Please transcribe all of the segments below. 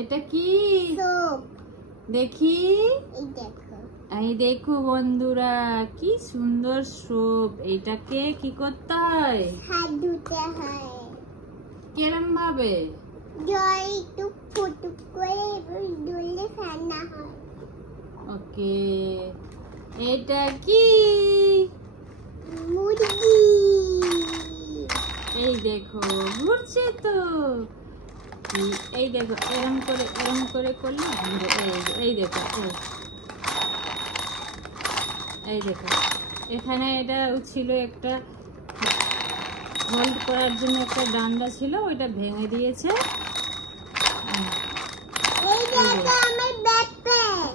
এটা কি দেখি? এই দেখো বন্ধুরা, কি সুন্দর সোপ। এটাকে কি করতে হয়? হাত ধুতে হয়। কেরম ভাবে? জল টুক ফুটুক করে ধুলে ফেনা হয়। ওকে। এটা কি? মুরগি। এই দেখো ঘুরছে তো। এই দেখো এরম করে করলে এই দেখো এই দেখো এখানে এটা ছিল একটা হোল্ড করার জন্য একটা ডান্ডা ছিল, ওইটা ভেঙে দিয়েছে। এই দেখো আমার ব্যাকপ্যাক।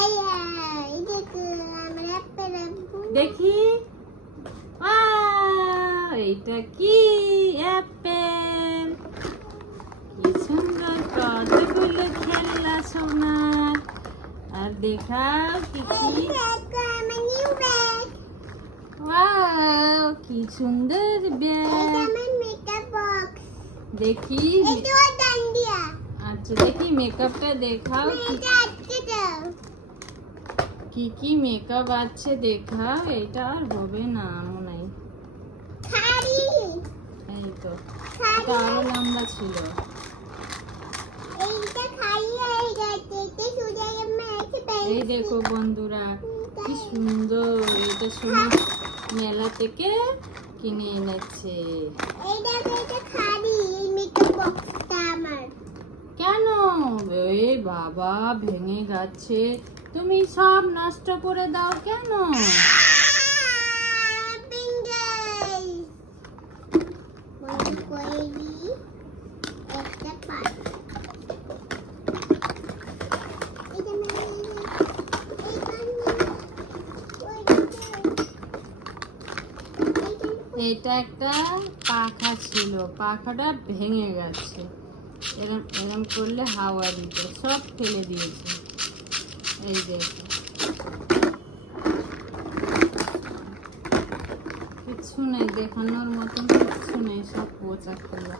এই দেখো আমার ব্যাকপ্যাক। দেখি এইটা কি? অ্যাপেল। কি সুন্দর কতগুলো খেলনা সোনার। আর দেখাও কি কি। ওয়াও কি সুন্দর ব্যাগ। দেখি আচ্ছা দেখি মেকআপটা দেখাও। কি কি মেকআপ আছে দেখাও। এটা আর হবে না মনে হয়। এই তো এটা আরো লম্বা ছিল। এই দেখো বন্ধুরা কি সুন্দর। এটা সোনা মেলা থেকে কিনে এনেছে। কেন? এই বাবা ভেঙে গেছে, তুমি সব নষ্ট করে দাও কেন? এটা একটা পাখা ছিল, পাখাটা ভেঙে গেছে। এরম এরম করলে হাওয়া দিত, সব ফেলে দিয়েছে। এই দেখো কিছু নেই দেখানোর মতন, কিছু নেই, সব পচা খোলা।